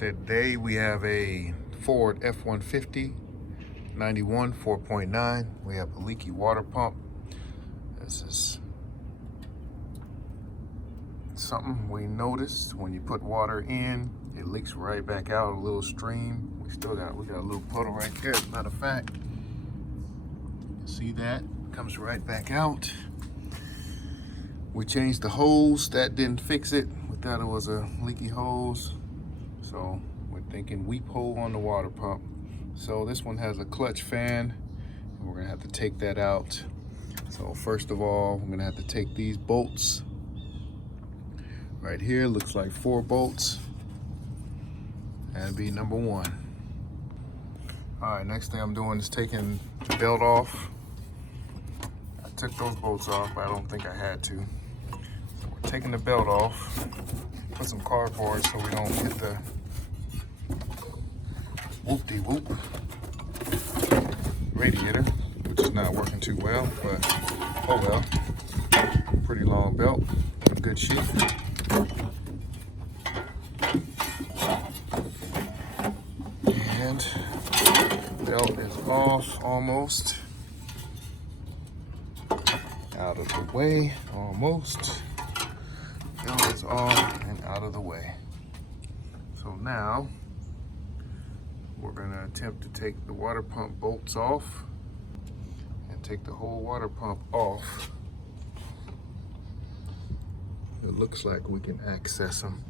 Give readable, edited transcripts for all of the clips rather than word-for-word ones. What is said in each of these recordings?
Today we have a Ford F-150 91 4.9. We have a leaky water pump. This is something we noticed when you put water in, it leaks right back out, a little stream. We got a little puddle right there. As a matter of fact, see that? Comes right back out. We changed the hose. That didn't fix it. We thought it was a leaky hose. So we're thinking weep hole on the water pump. So this one has a clutch fan, and we're gonna have to take that out. So first of all, we're gonna have to take these bolts. Right here, looks like 4 bolts. That'd be number 1. All right, next thing I'm doing is taking the belt off. I took those bolts off, but I don't think I had to. So we're taking the belt off. Put some cardboard so we don't hit the whoop-de-whoop radiator, which is not working too well, but oh well. Pretty long belt, good sheath. And belt is off almost. Out of the way, almost. Belt is off and out of the way. So now we're gonna attempt to take the water pump bolts off and take the whole water pump off. It looks like we can access them.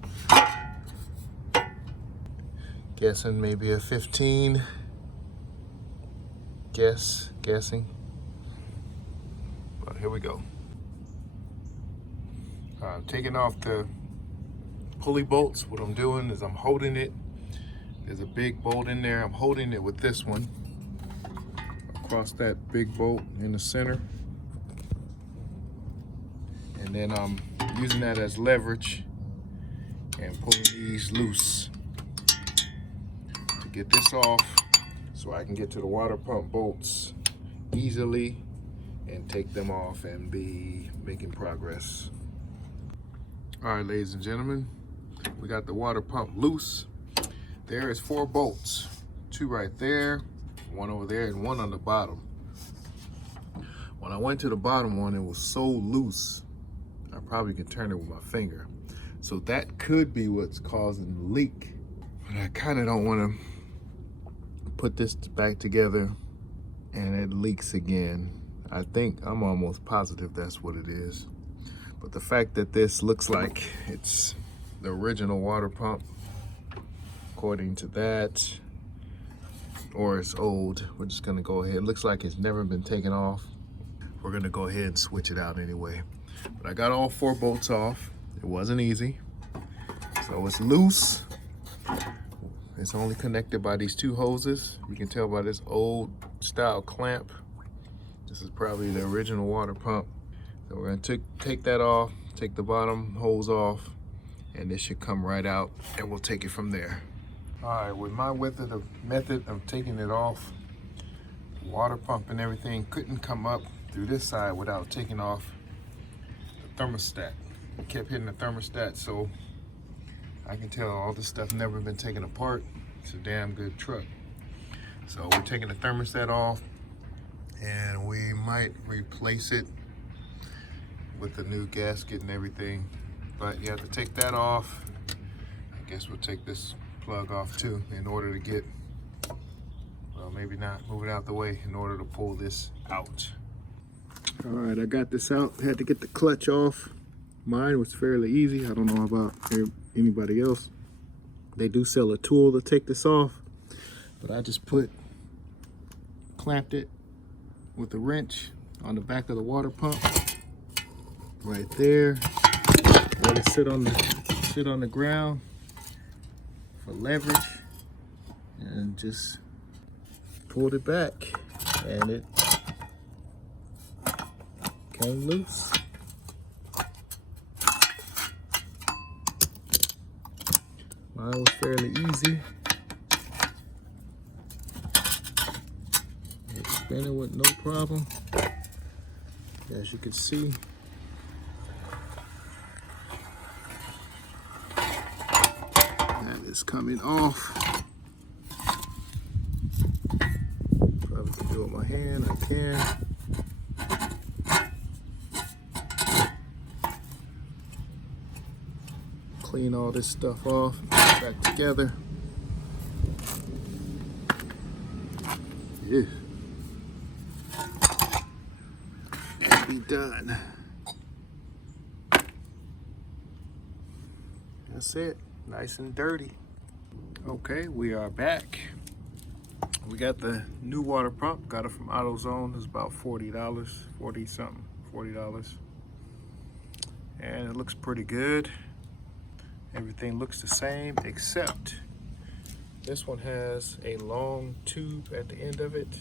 Guessing maybe a 15. Guessing. But here we go. Taking off the pulley bolts. What I'm doing is I'm holding it. There's a big bolt in there. I'm holding it with this one across that big bolt in the center. And then I'm using that as leverage and pulling these loose to get this off so I can get to the water pump bolts easily and take them off and be making progress. All right, ladies and gentlemen, we got the water pump loose. There is 4 bolts, 2 right there, 1 over there, and 1 on the bottom. When I went to the bottom one, it was so loose, I probably could turn it with my finger. So that could be what's causing the leak. But I kind of don't want to put this back together and it leaks again. I'm almost positive that's what it is. But the fact that this looks like it's the original water pump, according to that, or it's old, we're just gonna go ahead. It looks like it's never been taken off. We're gonna go ahead and switch it out anyway. But I got all 4 bolts off. It wasn't easy. So it's loose. It's only connected by these 2 hoses. You can tell by this old style clamp. This is probably the original water pump. So we're gonna take that off, take the bottom hose off, and this should come right out, and we'll take it from there. All right, with my method of taking it off, the water pump and everything couldn't come up through this side without taking off the thermostat. I kept hitting the thermostat, so I can tell all this stuff never been taken apart. It's a damn good truck. So we're taking the thermostat off, and we might replace it with the new gasket and everything. But you have to take that off. I guess we'll take this plug off too in order to get, well, maybe not, move it out the way in order to pull this out. All right, I got this out. Had to get the clutch off. Mine was fairly easy. I don't know about anybody else. They do sell a tool to take this off, but I just clamped it with a wrench on the back of the water pump right there. Let it sit on the ground for leverage, and just pulled it back, and it came loose. Mine was fairly easy. It's spinning with no problem. As you can see, coming off. Probably can do it with my hand, I can. Clean all this stuff off, put it back together. Yeah. And be done. That's it, nice and dirty. Okay, we are back. We got the new water pump, got it from AutoZone. It's about $40, 40 something, $40. And it looks pretty good. Everything looks the same, except this one has a long tube at the end of it.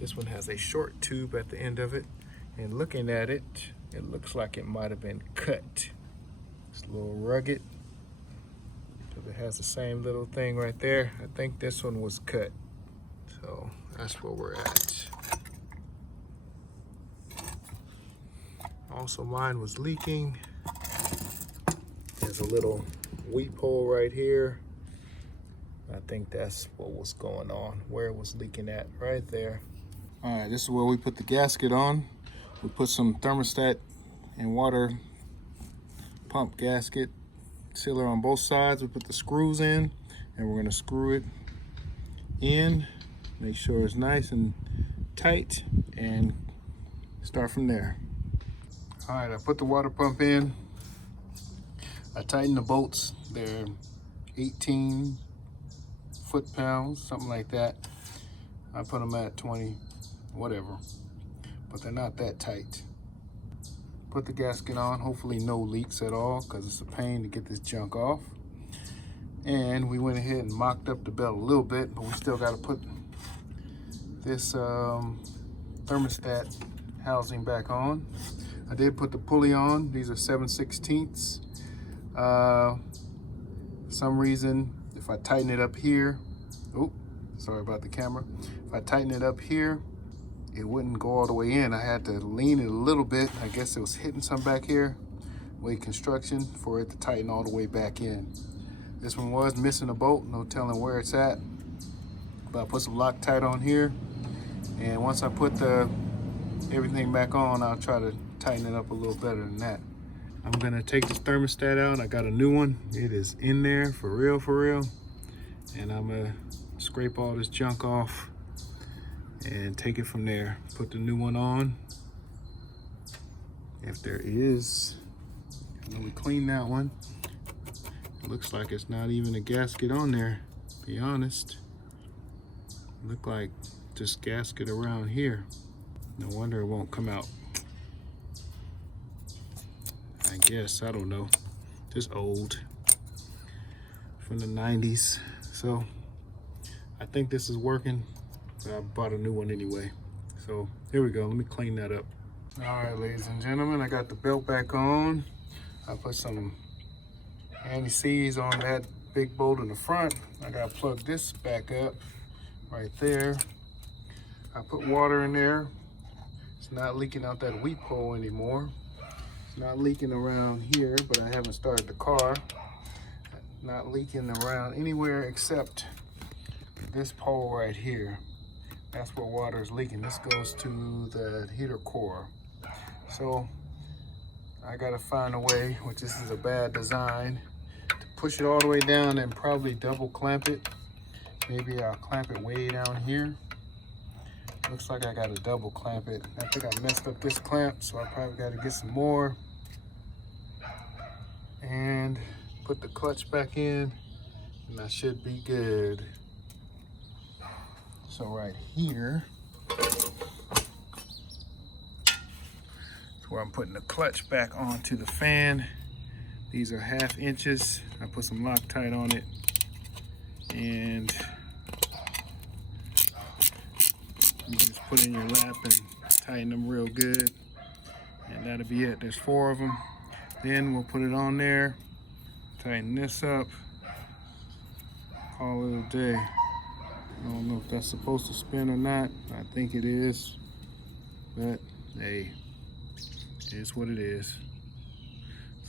This one has a short tube at the end of it. And looking at it, it looks like it might have been cut. It's a little rugged, because it has the same little thing right there. I think this one was cut. So that's where we're at. Also, mine was leaking. There's a little weep hole right here. I think that's what was going on, where it was leaking at, right there. All right, this is where we put the gasket on. We put some thermostat and water pump gasket sealer on both sides. We put the screws in, and we're gonna screw it in, make sure it's nice and tight, and start from there. All right, I put the water pump in. I tightened the bolts. They're 18 foot-pounds, something like that. I put them at 20, whatever, but they're not that tight. Put the gasket on, hopefully no leaks at all, because it's a pain to get this junk off. And we went ahead and mocked up the belt a little bit, but we still got to put this thermostat housing back on. I did put the pulley on. These are 7/16. For some reason, if I tighten it up here, oh, sorry about the camera. If I tighten it up here, it wouldn't go all the way in. I had to lean it a little bit. I guess it was hitting some back here, weight construction, for it to tighten all the way back in. This one was missing a bolt, no telling where it's at. But I put some Loctite on here, and once I put everything back on, I'll try to tighten it up a little better than that. I'm gonna take this thermostat out. I got a new one. It is in there for real. And I'm gonna scrape all this junk off and take it from there. Put the new one on, if there is. And then we clean that one. It looks like it's not even a gasket on there, to be honest. Look like just gasket around here. No wonder it won't come out. I guess, I don't know, just old, from the 90s. So I think this is working, but I bought a new one anyway. So here we go, let me clean that up. All right, ladies and gentlemen, I got the belt back on. I put some anti-seize on that big bolt in the front. I gotta plug this back up right there. I put water in there. It's not leaking out that weep hole anymore. It's not leaking around here, but I haven't started the car. Not leaking around anywhere except this pole right here. That's where water is leaking. This goes to the heater core. So I gotta find a way, which this is a bad design, to push it all the way down and probably double clamp it. Maybe I'll clamp it way down here. Looks like I gotta double clamp it. I think I messed up this clamp, so I probably gotta get some more. And put the clutch back in, and I should be good. So right here is where I'm putting the clutch back onto the fan. These are 1/2 inches. I put some Loctite on it, and you just put it in your lap and tighten them real good, and that'll be it. There's 4 of them. Then we'll put it on there, tighten this up, call it a day. I don't know if that's supposed to spin or not. I think it is, but hey, it is what it is.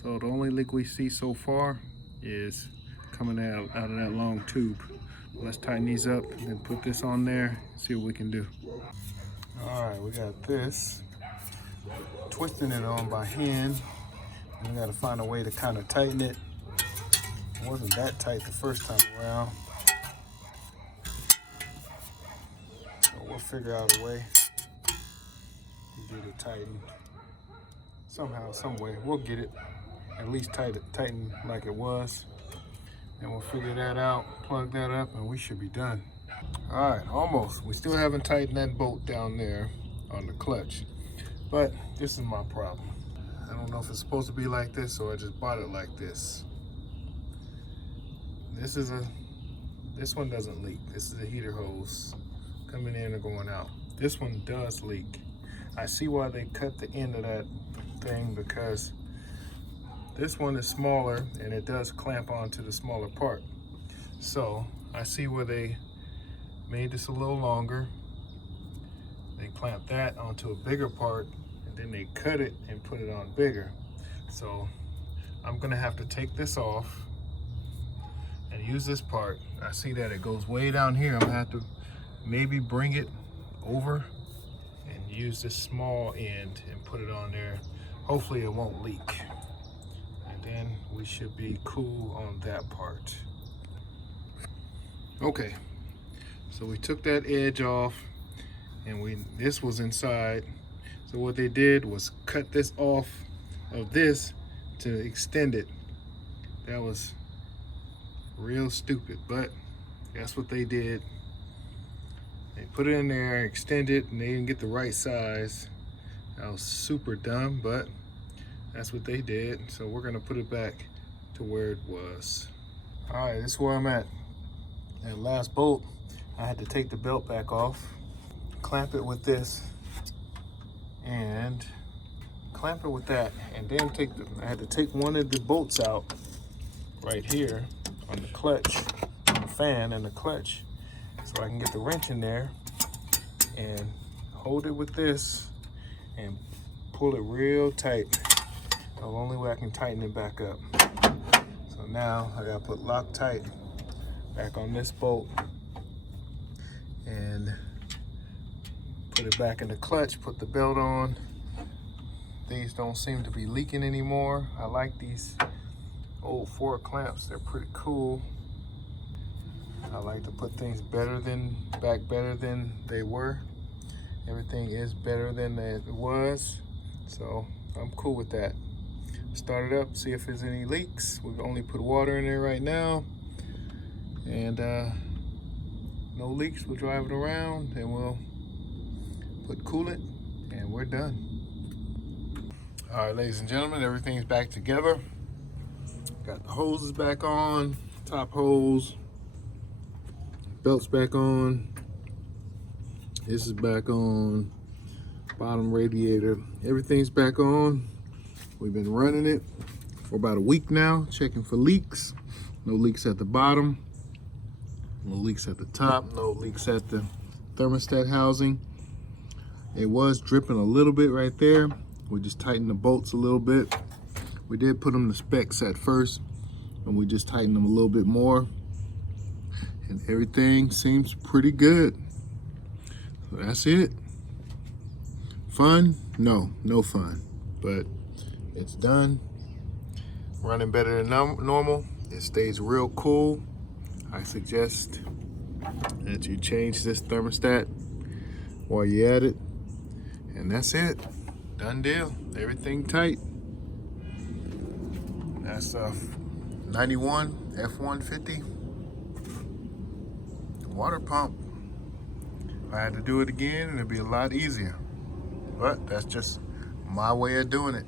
So the only leak we see so far is coming out of that long tube. Let's tighten these up and then put this on there, see what we can do. All right, we got this. Twisting it on by hand. And we gotta find a way to kind of tighten it. It wasn't that tight the first time around. So we'll figure out a way to get it tightened. Somehow, some way, we'll get it at least tighten like it was. And we'll figure that out, plug that up, and we should be done. All right, almost. We still haven't tightened that bolt down there on the clutch, but this is my problem. I don't know if it's supposed to be like this, or I just bought it like this. This one doesn't leak. This is a heater hose coming in and going out. This one does leak. I see why they cut the end of that thing, because this one is smaller and it does clamp onto the smaller part. So I see where they made this a little longer. They clamped that onto a bigger part, and then they cut it and put it on bigger. So I'm gonna have to take this off and use this part. I see that it goes way down here. I'm gonna have to maybe bring it over and use this small end and put it on there. Hopefully it won't leak. And then we should be cool on that part. Okay, so we took that edge off, and this was inside. So what they did was cut this off of this to extend it. That was real stupid, but that's what they did. They put it in there, extend it, and they didn't get the right size. That was super dumb, but that's what they did. So we're gonna put it back to where it was. All right, this is where I'm at. That last bolt, I had to take the belt back off, clamp it with this, and clamp it with that, and then I had to take one of the bolts out right here on the clutch, on the fan and the clutch, so I can get the wrench in there and hold it with this and pull it real tight. The only way I can tighten it back up. So now I gotta put Loctite back on this bolt and put it back in the clutch, put the belt on. These don't seem to be leaking anymore. I like these old Ford clamps, they're pretty cool. I like to put things better than they were. Everything is better than it was, so I'm cool with that. Start it up, see if there's any leaks. We've only put water in there right now, and no leaks. We'll drive it around and we'll put coolant, and we're done. All right, ladies and gentlemen, everything's back together. Got the hoses back on, top hose, belts back on. This is back on, bottom radiator. Everything's back on. We've been running it for about a week now, checking for leaks. No leaks at the bottom, no leaks at the top, no leaks at the thermostat housing. It was dripping a little bit right there. We just tightened the bolts a little bit. We did put them to specs at first, and we just tightened them a little bit more. And everything seems pretty good. So that's it. Fun? No fun. But it's done. Running better than normal. It stays real cool. I suggest that you change this thermostat while you're at it. And that's it. Done deal. Everything tight. That's a 91 F150 water pump. If I had to do it again, it'd be a lot easier. But that's just my way of doing it.